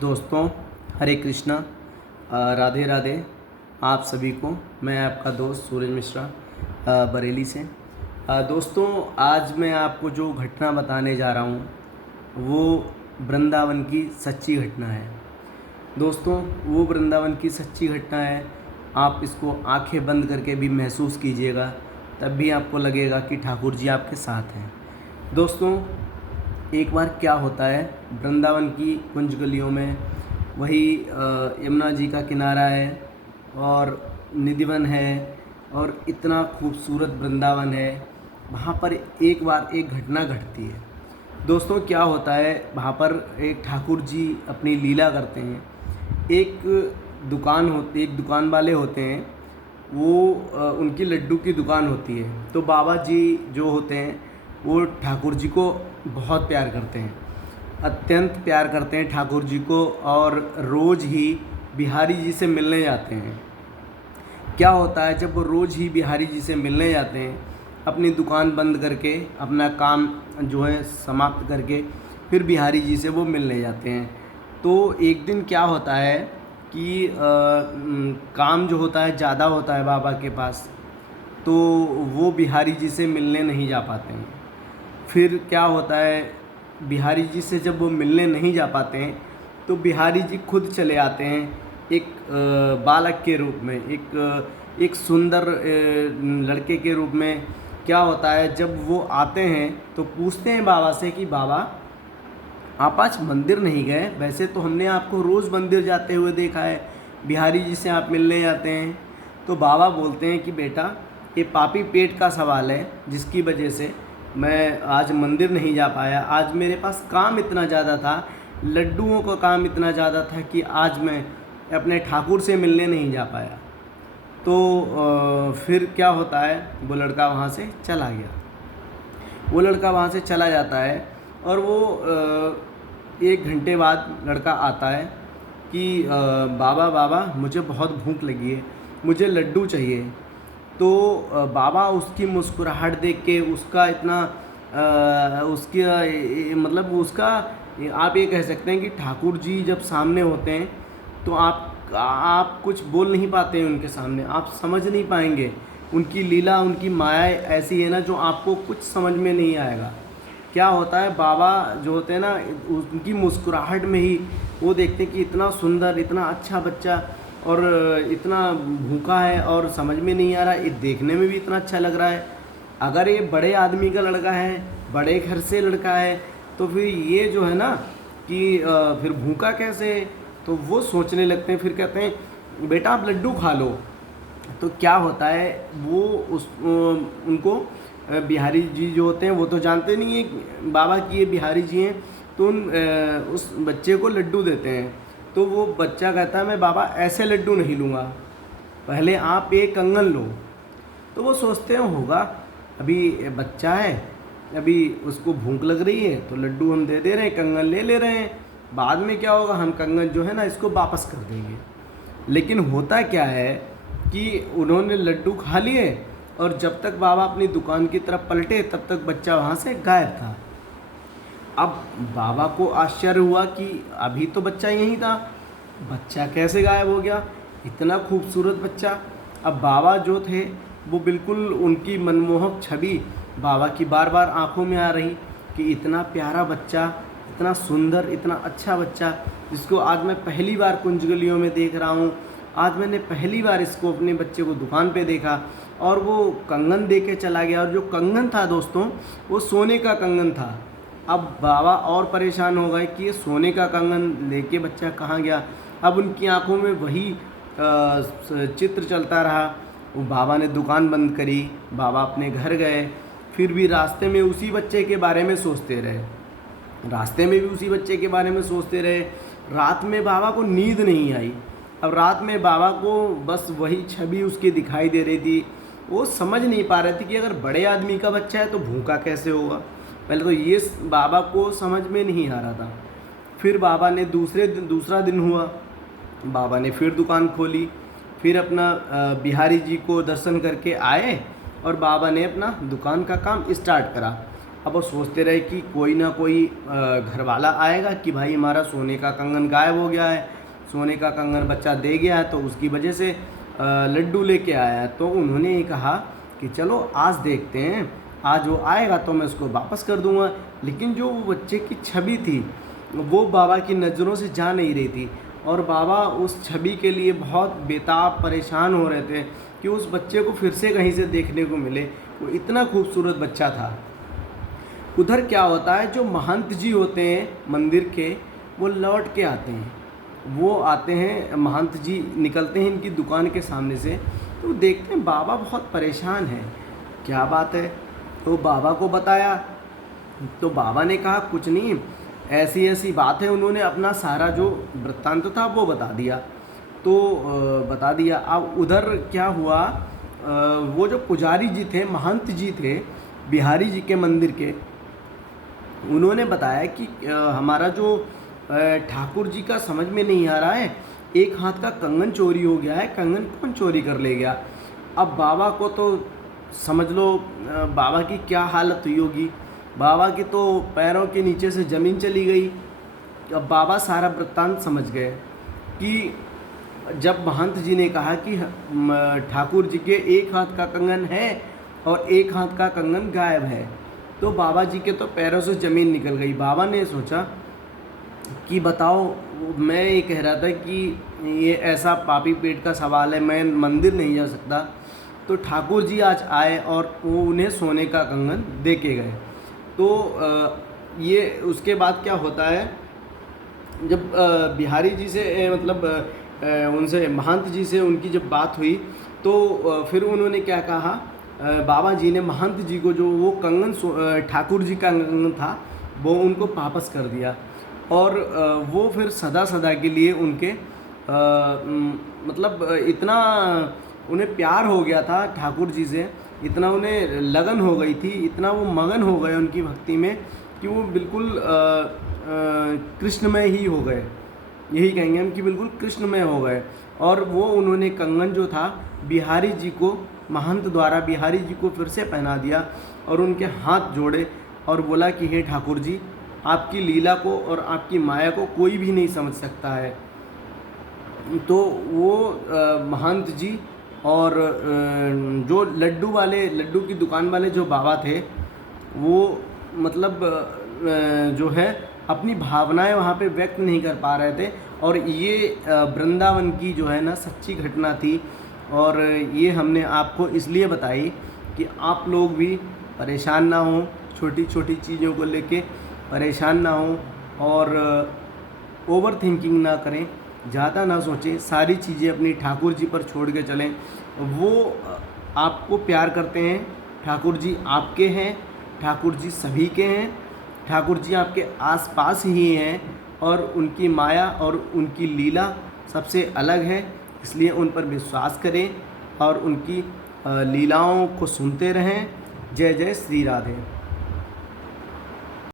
दोस्तों, हरे कृष्णा, राधे राधे। आप सभी को मैं आपका दोस्त सूरज मिश्रा बरेली से। दोस्तों, आज मैं आपको जो घटना बताने जा रहा हूँ वो वृंदावन की सच्ची घटना है। दोस्तों, वो वृंदावन की सच्ची घटना है। आप इसको आंखें बंद करके भी महसूस कीजिएगा, तब भी आपको लगेगा कि ठाकुर जी आपके साथ हैं। दोस्तों, एक बार क्या होता है, वृंदावन की कुंज गलियों में वही यमुना जी का किनारा है और निधिवन है और इतना खूबसूरत वृंदावन है। वहाँ पर एक बार एक घटना घटती है। दोस्तों, क्या होता है, वहाँ पर एक ठाकुर जी अपनी लीला करते हैं। एक एक दुकान वाले होते हैं, वो उनकी लड्डू की दुकान होती है। तो बाबा जी जो होते हैं वो ठाकुर जी को बहुत प्यार करते हैं, अत्यंत प्यार करते हैं ठाकुर जी को, और रोज़ ही बिहारी जी से मिलने जाते हैं। क्या होता है, जब वो रोज़ ही बिहारी जी से मिलने जाते हैं, अपनी दुकान बंद करके, अपना काम जो है समाप्त करके, फिर बिहारी जी से वो मिलने जाते हैं। तो एक दिन क्या होता है कि काम जो होता है ज़्यादा होता है बाबा के पास, तो वो बिहारी जी से मिलने नहीं जा पाते हैं। फिर क्या होता है, बिहारी जी से जब वो मिलने नहीं जा पाते हैं तो बिहारी जी खुद चले आते हैं एक बालक के रूप में, एक सुंदर लड़के के रूप में। क्या होता है, जब वो आते हैं तो पूछते हैं बाबा से कि बाबा, आप आज मंदिर नहीं गए? वैसे तो हमने आपको रोज़ मंदिर जाते हुए देखा है, बिहारी जी से आप मिलने जाते हैं। तो बाबा बोलते हैं कि बेटा, ये पापी पेट का सवाल है जिसकी वजह से मैं आज मंदिर नहीं जा पाया। आज मेरे पास काम इतना ज़्यादा था, लड्डुओं का काम इतना ज़्यादा था कि आज मैं अपने ठाकुर से मिलने नहीं जा पाया। तो फिर क्या होता है, वो लड़का वहाँ से चला गया। वो लड़का वहाँ से चला जाता है और वो 1 घंटे बाद लड़का आता है कि बाबा बाबा, मुझे बहुत भूख लगी है, मुझे लड्डू चाहिए। तो बाबा उसकी मुस्कुराहट देख के, उसका इतना मतलब उसका, आप ये कह सकते हैं कि ठाकुर जी जब सामने होते हैं तो आप कुछ बोल नहीं पाते हैं उनके सामने, आप समझ नहीं पाएंगे। उनकी लीला, उनकी माया ऐसी है ना, जो आपको कुछ समझ में नहीं आएगा। क्या होता है, बाबा जो होते हैं ना, उनकी मुस्कुराहट में ही वो देखते हैं कि इतना सुंदर, इतना अच्छा बच्चा और इतना भूखा है और समझ में नहीं आ रहा, ये देखने में भी इतना अच्छा लग रहा है। अगर ये बड़े आदमी का लड़का है, बड़े घर से लड़का है, तो फिर ये जो है ना कि फिर भूखा कैसे है? तो वो सोचने लगते हैं। फिर कहते हैं बेटा, आप लड्डू खा लो। तो क्या होता है, वो उनको बिहारी जी जो होते हैं वो तो जानते नहीं है बाबा की ये बिहारी जी हैं। तो उस बच्चे को लड्डू देते हैं। तो वो बच्चा कहता है, मैं बाबा ऐसे लड्डू नहीं लूँगा, पहले आप एक कंगन लो। तो वो सोचते हैं होगा, अभी बच्चा है, अभी उसको भूख लग रही है, तो लड्डू हम दे दे रहे हैं, कंगन ले ले रहे हैं, बाद में क्या होगा, हम कंगन जो है ना इसको वापस कर देंगे। लेकिन होता क्या है कि उन्होंने लड्डू खा लिए और जब तक बाबा अपनी दुकान की तरफ पलटे तब तक बच्चा वहाँ से गायब था। अब बाबा को आश्चर्य हुआ कि अभी तो बच्चा यहीं था, बच्चा कैसे गायब हो गया, इतना खूबसूरत बच्चा। अब बाबा जो थे वो बिल्कुल, उनकी मनमोहक छवि बाबा की बार बार आंखों में आ रही कि इतना प्यारा बच्चा, इतना सुंदर, इतना अच्छा बच्चा, जिसको आज मैं पहली बार कुंज गलियों में देख रहा हूँ। आज मैंने पहली बार इसको, अपने बच्चे को दुकान पे देखा और वो कंगन दे के चला गया। और जो कंगन था दोस्तों, वो सोने का कंगन था। अब बाबा और परेशान हो गए कि ये सोने का कंगन लेके बच्चा कहाँ गया। अब उनकी आंखों में वही चित्र चलता रहा। वो बाबा ने दुकान बंद करी, बाबा अपने घर गए, फिर भी रास्ते में उसी बच्चे के बारे में सोचते रहे, रास्ते में भी उसी बच्चे के बारे में सोचते रहे। रात में बाबा को नींद नहीं आई। अब रात में बाबा को बस वही छवि उसकी दिखाई दे रही थी। वो समझ नहीं पा रहे थे कि अगर बड़े आदमी का बच्चा है तो भूखा कैसे होगा। पहले तो ये बाबा को समझ में नहीं आ रहा था। फिर बाबा ने दूसरा दिन हुआ, बाबा ने फिर दुकान खोली, फिर अपना बिहारी जी को दर्शन करके आए और बाबा ने अपना दुकान का काम स्टार्ट करा। अब वो सोचते रहे कि कोई ना कोई घर वाला आएगा कि भाई हमारा सोने का कंगन गायब हो गया है, सोने का कंगन बच्चा दे गया है, तो उसकी वजह से लड्डू लेके आया है। तो उन्होंने ये कहा कि चलो आज देखते हैं, आज वो आएगा तो मैं उसको वापस कर दूंगा। लेकिन जो वो बच्चे की छवि थी वो बाबा की नज़रों से जा नहीं रही थी, और बाबा उस छवि के लिए बहुत बेताब परेशान हो रहे थे कि उस बच्चे को फिर से कहीं से देखने को मिले। वो इतना खूबसूरत बच्चा था। उधर क्या होता है, जो महंत जी होते हैं मंदिर के, वो लौट के आते हैं, वो आते हैं, महंत जी निकलते हैं इनकी दुकान के सामने से, तो देखते हैं बाबा बहुत परेशान हैं। क्या बात है, तो बाबा को बताया, तो बाबा ने कहा कुछ नहीं, ऐसी ऐसी बात है। उन्होंने अपना सारा जो वृत्तांत था वो बता दिया। तो बता दिया। अब उधर क्या हुआ, वो जो पुजारी जी थे, महंत जी थे बिहारी जी के मंदिर के, उन्होंने बताया कि हमारा जो ठाकुर जी का समझ में नहीं आ रहा है, एक हाथ का कंगन चोरी हो गया है, कंगन कौन चोरी कर ले गया। अब बाबा को तो समझ लो बाबा की क्या हालत हुई होगी, बाबा की तो पैरों के नीचे से ज़मीन चली गई। अब बाबा सारा वृत्तांत समझ गए कि जब महंत जी ने कहा कि ठाकुर जी के एक हाथ का कंगन है और एक हाथ का कंगन गायब है, तो बाबा जी के तो पैरों से ज़मीन निकल गई। बाबा ने सोचा कि बताओ, मैं ये कह रहा था कि ये ऐसा पापी पेट का सवाल है, मैं मंदिर नहीं जा सकता, तो ठाकुर जी आज आए और वो उन्हें सोने का कंगन दे के गए। तो ये उसके बाद क्या होता है, जब बिहारी जी से मतलब उनसे महंत जी से उनकी जब बात हुई, तो फिर उन्होंने क्या कहा, बाबा जी ने महंत जी को जो वो कंगन ठाकुर जी का कंगन था वो उनको वापस कर दिया। और वो फिर सदा सदा के लिए उनके मतलब इतना उन्हें प्यार हो गया था ठाकुर जी से, इतना उन्हें लगन हो गई थी, इतना वो मगन हो गए उनकी भक्ति में कि वो बिल्कुल कृष्णमय ही हो गए। यही कहेंगे हम कि बिल्कुल कृष्णमय हो गए। और वो उन्होंने कंगन जो था बिहारी जी को, महंत द्वारा बिहारी जी को फिर से पहना दिया और उनके हाथ जोड़े और बोला कि हे ठाकुर जी, आपकी लीला को और आपकी माया को कोई भी नहीं समझ सकता है। तो वो महंत जी और जो लड्डू की दुकान वाले जो बाबा थे, वो मतलब जो है अपनी भावनाएं वहाँ पे व्यक्त नहीं कर पा रहे थे। और ये वृंदावन की जो है ना सच्ची घटना थी, और ये हमने आपको इसलिए बताई कि आप लोग भी परेशान ना हों, छोटी छोटी चीज़ों को लेके परेशान ना हों, और ओवर थिंकिंग ना करें, ज़्यादा ना सोचें, सारी चीज़ें अपनी ठाकुर जी पर छोड़ के चलें। वो आपको प्यार करते हैं, ठाकुर जी आपके हैं, ठाकुर जी सभी के हैं, ठाकुर जी आपके आसपास ही हैं, और उनकी माया और उनकी लीला सबसे अलग है। इसलिए उन पर विश्वास करें और उनकी लीलाओं को सुनते रहें। जय जय श्री राधे।